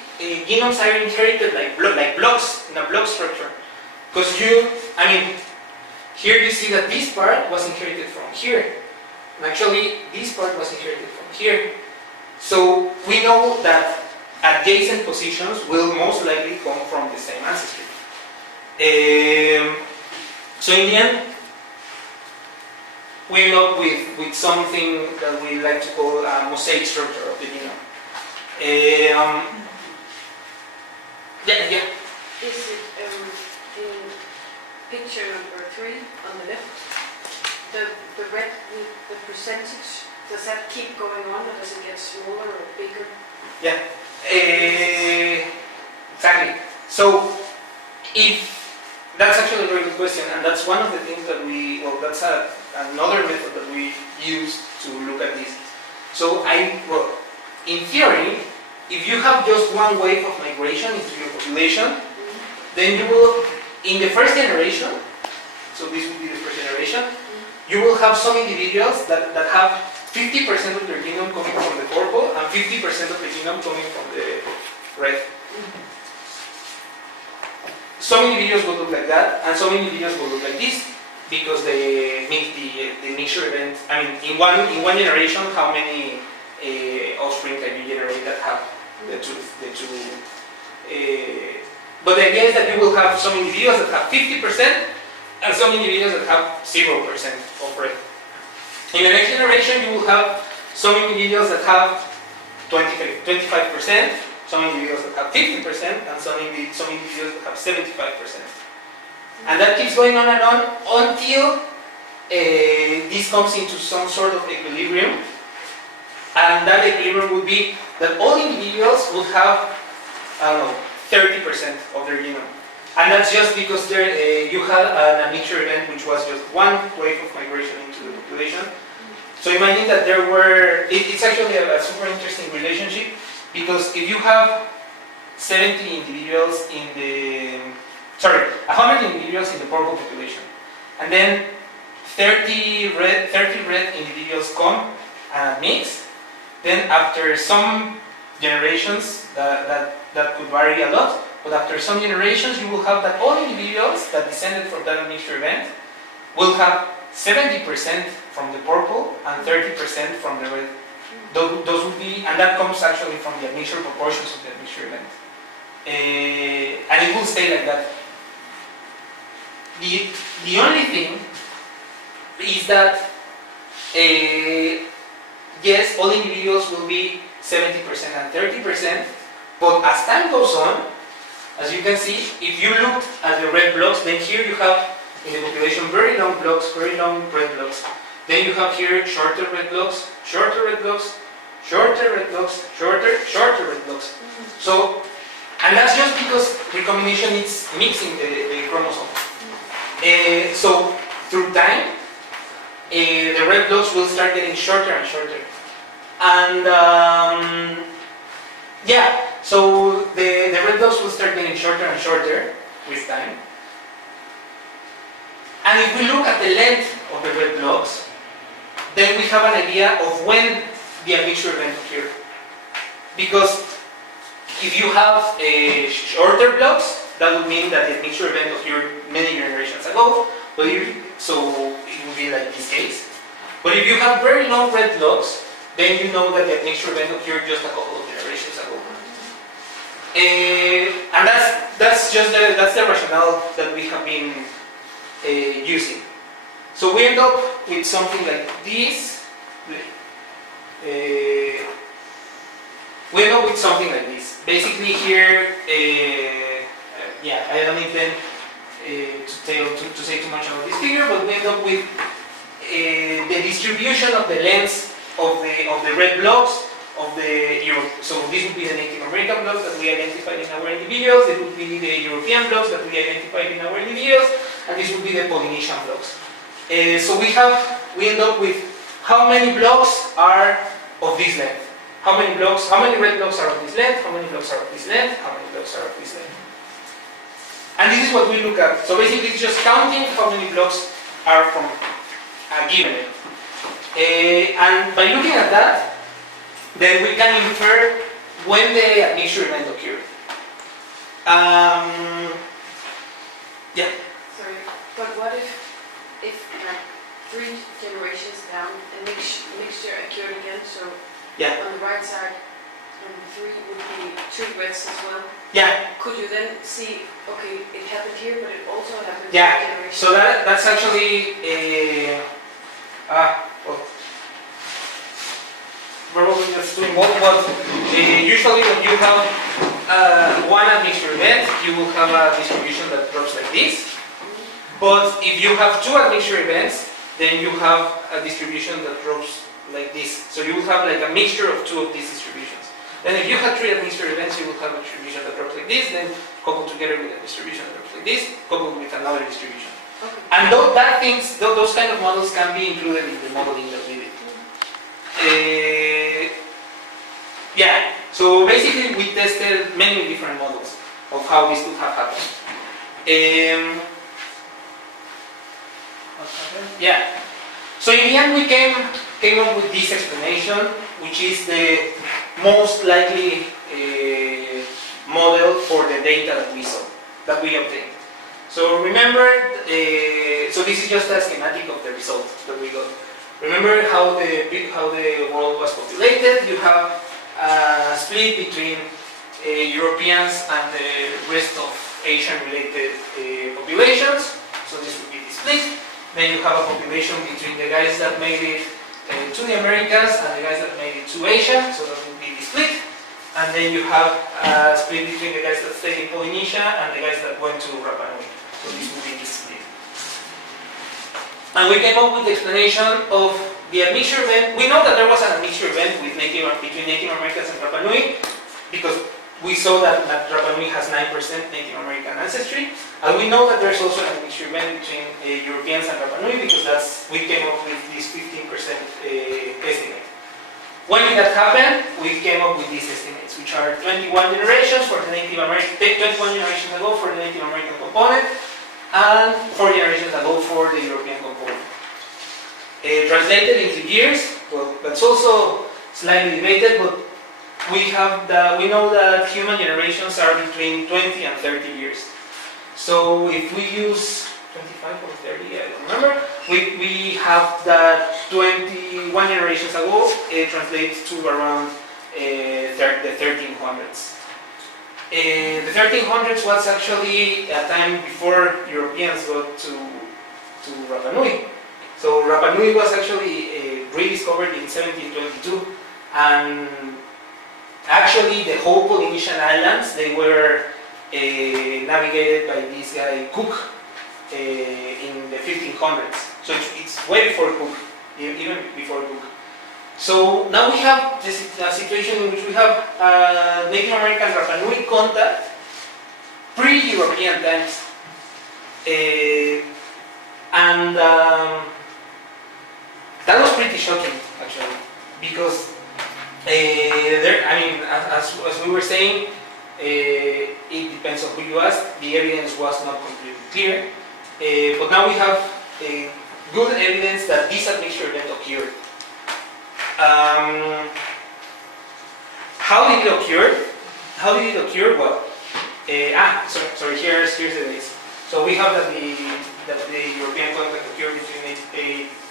genomes are inherited like blocks in a block structure. Because here you see that this part was inherited from here. And actually, this part was inherited from here. So we know that adjacent positions will most likely come from the same ancestry. So in the end, we end up with something that we like to call a mosaic structure of the genome. Yeah. Is it in picture number 3 on the left? The red with the percentage, does that keep going on, or does it get smaller or bigger? Yeah. Exactly. So that's actually a very good question, and that's one of the things that that's another method that we use to look at this. So in theory, if you have just one wave of migration into your population, then you will, in the first generation, so this will be the first generation, you will have some individuals that have 50% of their genome coming from the purple and 50% of the genome coming from the red. Some individuals will look like that, and some individuals will look like this, because they make the mixture event. In one generation, how many offspring can you generate that have the two? But the idea is that you will have some individuals that have 50% and some individuals that have 0% of red. In the next generation, you will have some individuals that have 25%, some individuals that have 50%, and some individuals that have 75%. And that keeps going on and on until this comes into some sort of equilibrium. And that equilibrium would be that all individuals would have, I don't know, 30% of their genome. And that's just because you had an admixture event which was just one wave of migration into the population. So imagine that there were, it's actually a super interesting relationship, because if you have 70 individuals in the, 100 individuals in the purple population, and then 30 red individuals come and mix, then after some generations, that could vary a lot, but after some generations you will have that all individuals that descended from that mixture event will have 70% from the purple and 30% from the red. Those would be, and that comes actually from the admixture proportions of the admixture event. And it will stay like that. The only thing is that, yes, all individuals will be 70% and 30%, but as time goes on, as you can see, if you look at the red blocks, then here you have in the population very long blocks, very long red blocks. Then you have here shorter red blocks, shorter red blocks, shorter red blocks, shorter red blocks. So, and that's just because recombination is mixing the chromosome. So, through time, the red blocks will start getting shorter and shorter. And yeah, so the red blocks will start getting shorter and shorter with time. And if we look at the length of the red blocks, then we have an idea of when the admixture event occurred. Because if you have shorter blocks, that would mean that the admixture event occurred many generations ago, so it would be like this case. But if you have very long red blocks, then you know that the admixture event occurred just a couple of generations ago. And that's the rationale that we have been using. So we end up with something like this. We end up with something like this. Basically here, yeah, I don't intend to say too much about this figure, but we end up with the distribution of the lengths of the red blocks of the Europe. So this would be the Native American blocks that we identified in our individuals, this would be the European blocks that we identified in our individuals, and this would be the Polynesian blocks. So we end up with how many blocks are of this length. How many red blocks are of this length, how many blocks are of this length, how many blocks are of this length. And this is what we look at. So basically it's just counting how many blocks are from a given length. And by looking at that, then we can infer when the admixture event occurred. Yeah. Sorry, but what if like 3 generations down a mixture occurred again? So Yeah. on the right side, 3 would be 2 reds as well. Yeah. Could you then see, okay, it happened here, but it also happened Yeah. in generation? So that's actually well, probably just doing what usually when you have one admixture event, you will have a distribution that drops like this. But if you have 2 admixture events, then you have a distribution that drops like this. So you will have like a mixture of 2 of these distributions. Then if you have 3 admixture events, you will have a distribution that drops like this, then coupled together with a distribution that drops like this, coupled with another distribution. Okay. And those kind of models can be included in the modeling that we did. Yeah, so basically we tested many different models of how this could have happened. Yeah, so in the end we came up with this explanation, which is the most likely model for the data that we saw, that we obtained. So remember, so this is just a schematic of the results that we got. Remember how the world was populated. You have a split between Europeans and the rest of Asian-related populations. So this would be the split. Then you have a population between the guys that made it to the Americas and the guys that made it to Asia. So that would be the split. and then you have a split between the guys that stayed in Polynesia and the guys that went to Rapa Nui. So this would be the split. And we came up with the explanation of the admixture event. We know that there was an admixture event with between Native Americans and Rapa Nui because we saw that Rapa Nui has 9% Native American ancestry, and we know that there's also an admixture event between Europeans and Rapa Nui because we came up with this 15% estimate. When did that happen? We came up with these estimates, which are 21 generations for the Native American, 21 generations ago for the Native American component, and 4 generations ago for the European component. Translated into years, well, that's also slightly debated, but we know that human generations are between 20 and 30 years. So if we use 25 or 30, I don't remember, we have that 21 generations ago, it translates to around the 1300s. The 1300s was actually a time before Europeans got to Rapa Nui. So Rapa Nui was actually rediscovered in 1722, and actually the whole Polynesian islands, they were navigated by this guy Cook in the 1500s. So it's way before Cook, even before Cook. So now we have a situation in which we have Native American Rapa Nui contact pre-European times. And that was pretty shocking, actually, because as we were saying, it depends on who you ask. The evidence was not completely clear, but now we have good evidence that this admixture event occurred. How did it occur? Well, sorry. Here's the base. So we have that the European contact occurred between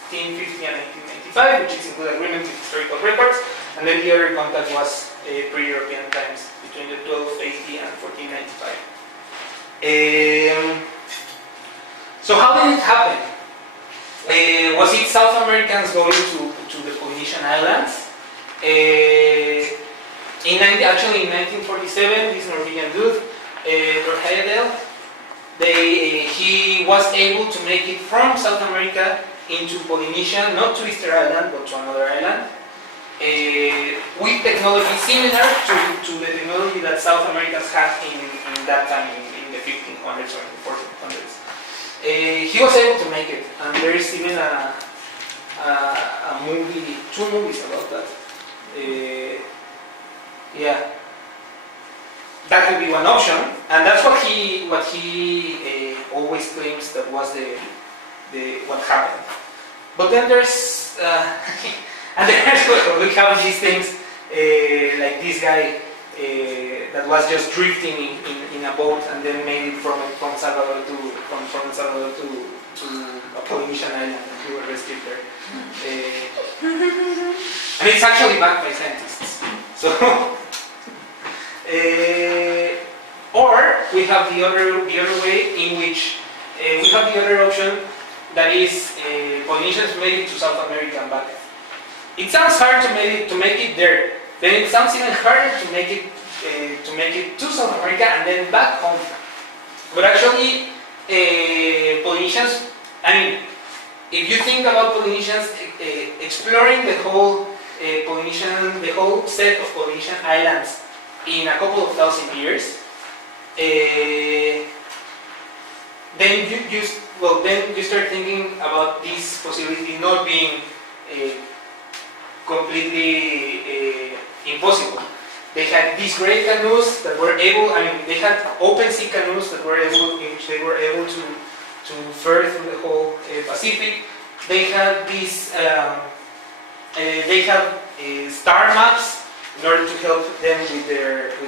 1850 and 1895, which is in good agreement with historical records, and then the other contact was pre-European times between the 1280 and 1495. So how did it happen? Was it South Americans going to the Polynesian islands? Actually in 1947, this Norwegian dude, Lord Heyerdahl, he was able to make it from South America into Polynesia, not to Easter Island, but to another island, with technology similar to the technology that South Americans had in that time, in the 1500s or in the 1400s. He was able to make it, and there is even a movie, 2 movies about that. That could be one option, and that's what he always claims that was what happened. But then there's we have these things like this guy that was just drifting in a boat and then made it from El Salvador to a Polynesian island, and he was rescued there. And it's actually backed by scientists. So, or we have the other way in which we have the other option, that is Polynesians made it to South America and back. It sounds hard to make it there. Then it sounds even harder to make it to South America and then back home. But actually, Polynesians, if you think about Polynesians exploring the whole set of Polynesian islands in a couple of thousand years, then you start thinking about this possibility not being completely impossible. They had these great canoes that were able, they had open sea canoes in which they were able to fare through the whole Pacific. They had these, star maps in order to help them with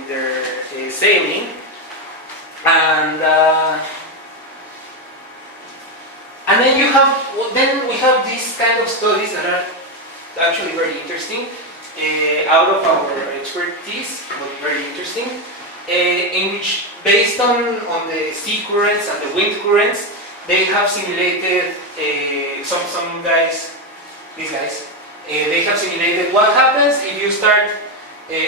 their sailing, and then we have these kind of studies that are actually very interesting, out of our expertise, but very interesting, in which, based on the sea currents and the wind currents, they have simulated some guys, these guys, they have simulated what happens if you start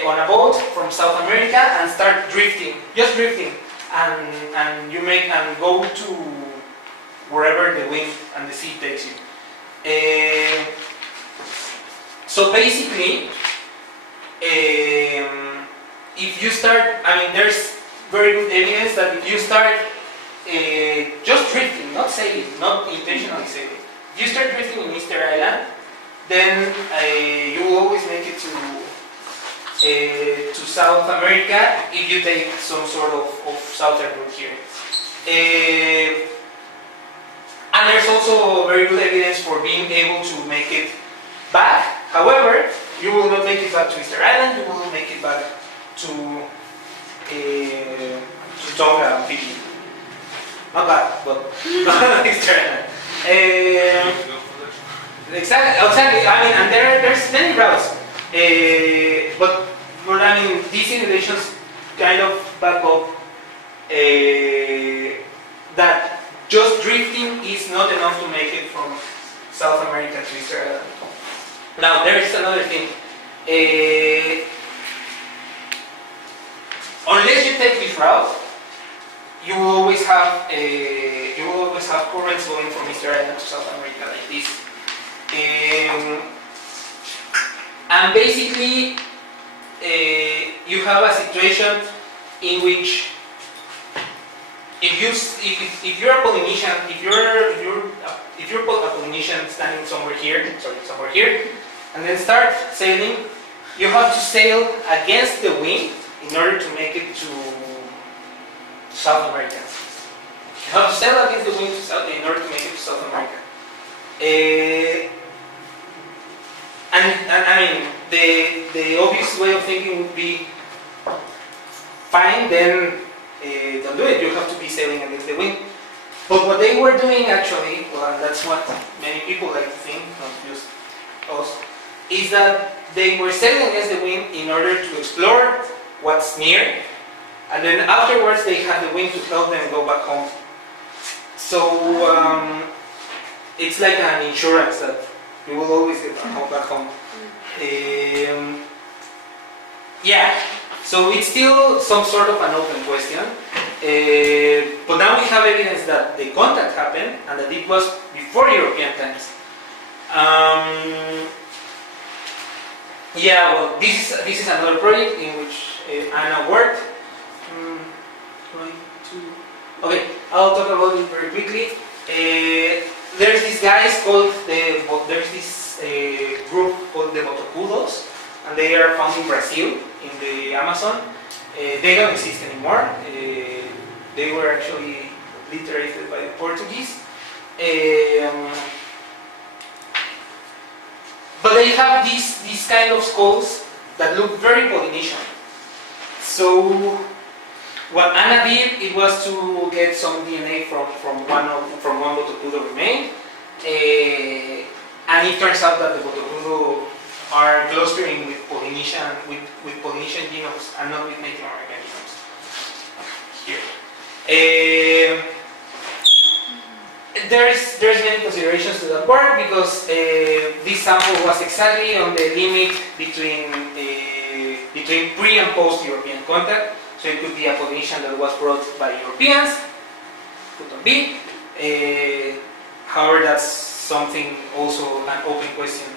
on a boat from South America and start drifting, just drifting, and you make and go to wherever the wind and the sea takes you. So basically, if you start, I mean, there's very good evidence that if you start just drifting, not sailing, not intentionally sailing, if you start drifting in Easter Island, then you will always make it to South America if you take some sort of southern route here. And there's also very good evidence for being able to make it back. However, you will not make it back to Easter Island, you will make it back to Tonga and Fiji. Not bad, but Easter Island. Exactly. I mean, and there's many routes. But I mean, these simulations kind of back up that just drifting is not enough to make it from South America to Easter Island. Now, there is another thing. Unless you take this route, you will always have currents going from Easter Island to South America like this. And basically, you have a situation in which if you're a Polynesian, if you're a Polynesian standing somewhere here, and then start sailing, you have to sail against the wind in order to make it to South America. You have to sail against the wind in order to make it to South America. And I mean, the obvious way of thinking would be, fine, then don't do it. You have to be sailing against the wind. But what they were doing actually, well, and that's what many people like to think, not just us, is that they were sailing against the wind in order to explore what's near, and then afterwards they had the wind to help them go back home. So it's like an insurance that you will always get back home. Yeah, so it's still some sort of an open question. But now we have evidence that the contact happened and that it was before European times. Yeah, well, this is another project in which Anna worked. Okay, I'll talk about it very quickly. There's these guys called there's this group called the Botocudos, and they are found in Brazil, in the Amazon. They don't exist anymore. They were actually obliterated by the Portuguese. But they have these kind of skulls that look very Polynesian. So what Anna did, it was to get some DNA from one Botocudo remain, and it turns out that the Botocudo are clustering with Polynesian genomes and not with Native American genomes. Here. There's many considerations to that work because this sample was exactly on the limit between pre and post European contact. So it could be a Polynesian that was brought by Europeans, could not be. However, that's something also an open question.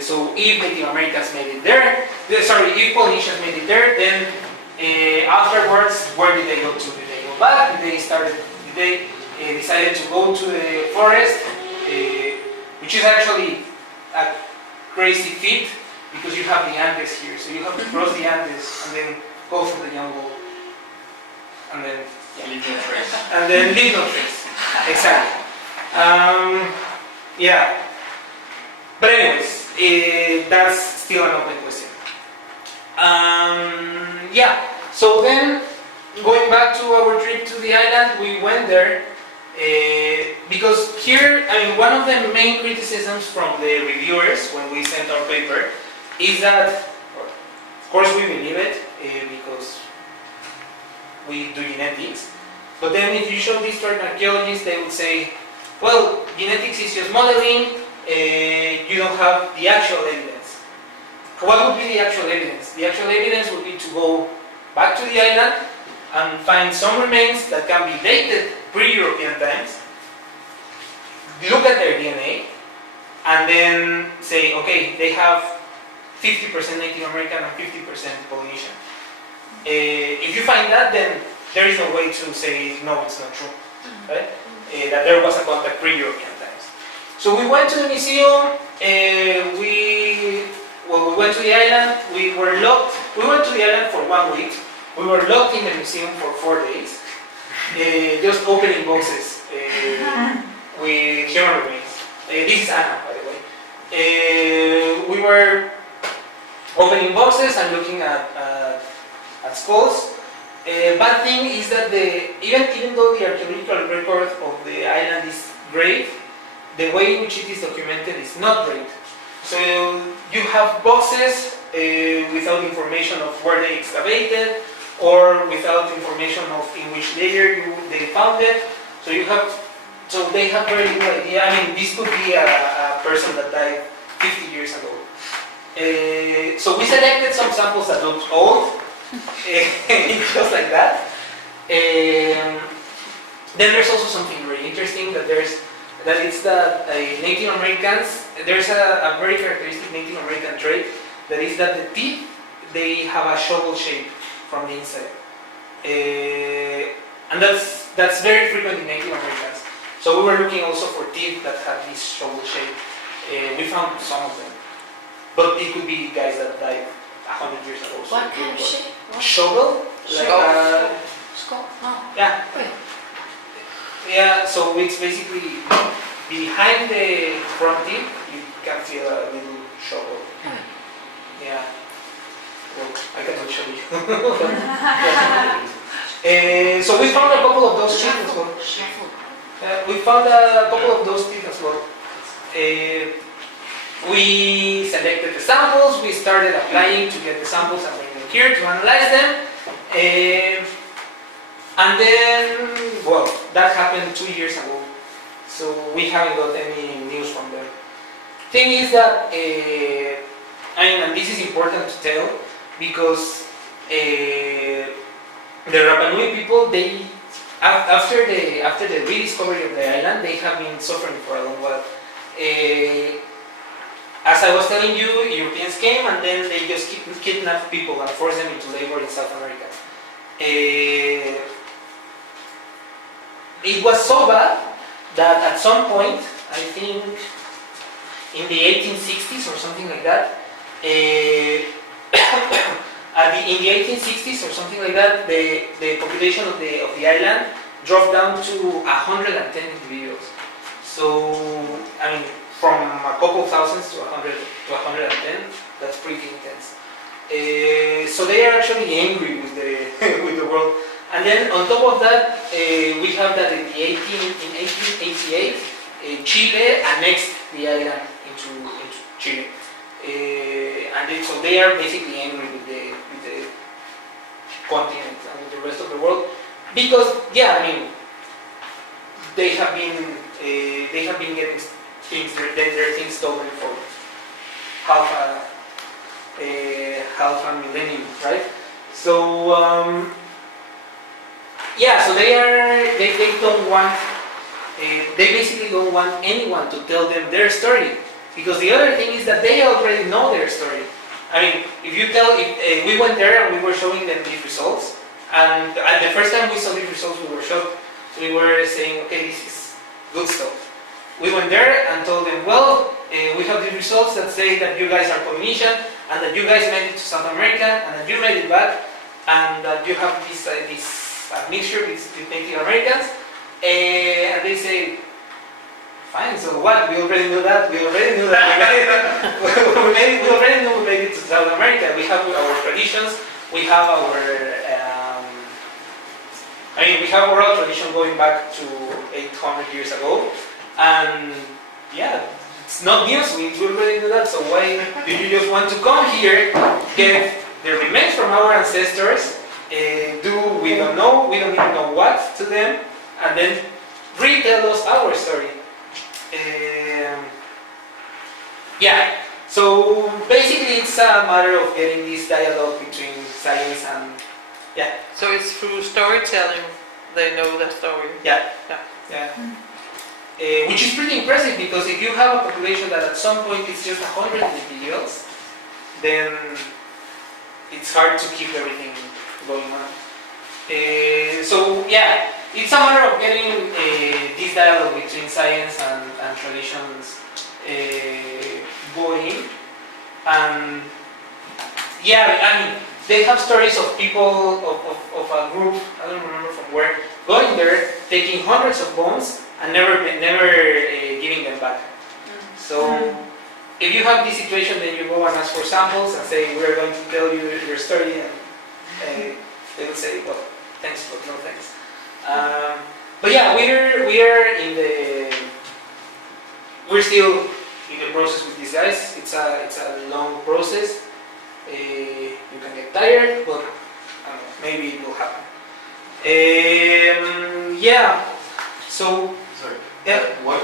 So if Native Americans made it there, if Polynesians made it there, then afterwards, where did they go to? Did they go back? Did they decided to go to the forest, which is actually a crazy feat because you have the Andes here, so you have to cross the Andes and then go through the jungle, and then leave no trace. And then leave no trace. Exactly. Yeah. But anyways, that's still an open question. Yeah. So then, going back to our trip to the island, we went there. Because here, I mean, one of the main criticisms from the reviewers when we sent our paper is that, of course we believe it because we do genetics, but then if you show this to an archaeologist, they would say, well, genetics is just modeling, you don't have the actual evidence. what would be the actual evidence? The actual evidence would be to go back to the island and find some remains that can be dated pre-European times, look at their DNA, and then say, okay, they have 50% Native American and 50% Polynesian. If you find that, then there is no way to say, no, it's not true, right? That there was a contact pre-European times. So we went to the museum, we went to the island, we were locked. We went to the island for 1 week. We were locked in the museum for 4 days, just opening boxes with human remains. This is Anna, by the way. We were opening boxes and looking at skulls. Bad thing is that even though the archaeological record of the island is great, the way in which it is documented is not great. So you have boxes without information of where they excavated, or without information of in which layer they found it. So they have very little idea. I mean, this could be a person that died 50 years ago. So we selected some samples that look old, just like that. Then there's also something very interesting that it's that Native Americans, there's a very characteristic Native American trait, that is that the teeth, they have a shovel shape from the inside. And that's very frequent in Native Americans. So we were looking also for teeth that had this shovel shape. We found some of them. But it could be guys that died 100 years ago. So What kind of shape? shovel? Like Skull? Oh. yeah. Yeah, so it's basically behind the front teeth, you can feel a little shovel. Yeah. Well, I cannot show you. So we found a couple of those teeth as well. We found a couple of those teeth as well. We selected the samples, we started applying to get the samples and bring them here to analyze them. And then, well, that happened 2 years ago. So we haven't got any news from them. Thing is that, and this is important to tell, because the Rapa Nui people, after the rediscovery of the island, they have been suffering for a long while. As I was telling you, Europeans came and then they just kidnapped people and forced them into labor in South America. It was so bad that at some point, I think in the 1860s or something like that, in the 1860s or something like that, the population of the island dropped down to 110 individuals. So, I mean, from a couple thousands to 100 to 110, that's pretty intense. So they are actually angry with the world. And then on top of that, we have that in 1888, Chile annexed the island into Chile. So they are basically angry with the continent and with the rest of the world because, yeah, I mean, they have been getting their things stolen for half a millennium, right? So yeah, so they don't want, they basically don't want anyone to tell them their story. Because the other thing is that they already know their story. I mean, if we went there and we were showing them these results, and the first time we saw these results we were shocked. We were saying, okay, this is good stuff. We went there and told them, well, we have these results that say that you guys are Polynesian, and that you guys made it to South America, and that you made it back, and that you have this mixture with Native Americans, and they say, fine, so what? We already knew that. We already knew that. We already knew we made it to South America. We have our traditions. We have our, we have oral tradition going back to 800 years ago, and yeah, it's not news. We already knew that. So why do you just want to come here, get the remains from our ancestors, we don't know, we don't even know what to them, and then retell us our story. Yeah, So basically, it's a matter of getting this dialogue between science and So it's through storytelling they know the story. yeah. Which is pretty impressive because if you have a population that at some point it's just 100 individuals, then it's hard to keep everything going on. So yeah, it's a matter of getting this dialogue between science and traditions going. And yeah, I mean, they have stories of people, of a group, I don't remember from where, going there, taking hundreds of bones and never giving them back. So if you have this situation, then you go and ask for samples and say, we're going to tell you your story, and they will say, well, thanks, but no thanks. But yeah, we're still in the process with these guys. It's a long process. You can get tired, but I don't know, maybe it will happen. Yeah. So Sorry. yeah. What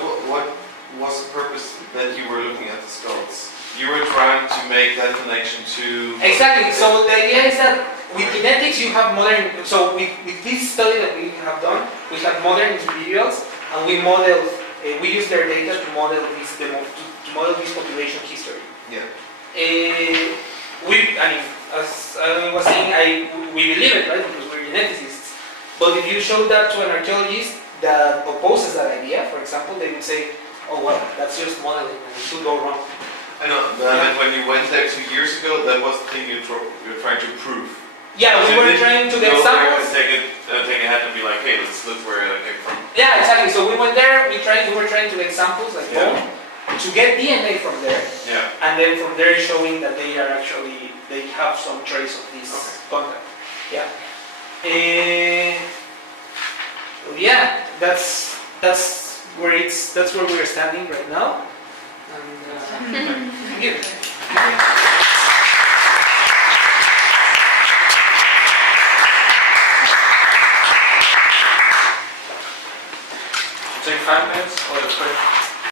was the purpose that you were looking at the skulls? You were trying to make that connection to... Exactly. So the idea is that with genetics you have modern. So with this study that we have done, we have modern individuals, and we model. We use their data to model this population history. Yeah. I mean, as I was saying, we believe it, right? Because we're geneticists. But if you show that to an archaeologist that opposes that idea, for example, they would say, "Oh well, that's just modeling, and it could go wrong." I know, but I meant when you went there 2 years ago, that was the thing you're trying to prove. Yeah, we were trying to get samples. Take a hat and be like, hey, let's look where it came from. Yeah, exactly. So we went there. We were trying to get samples, like bone, to get DNA from there. Yeah. And then from there showing that they have some trace of this contact. Yeah. Yeah, that's where we're standing right now. And thank you. Take 5 minutes or 20?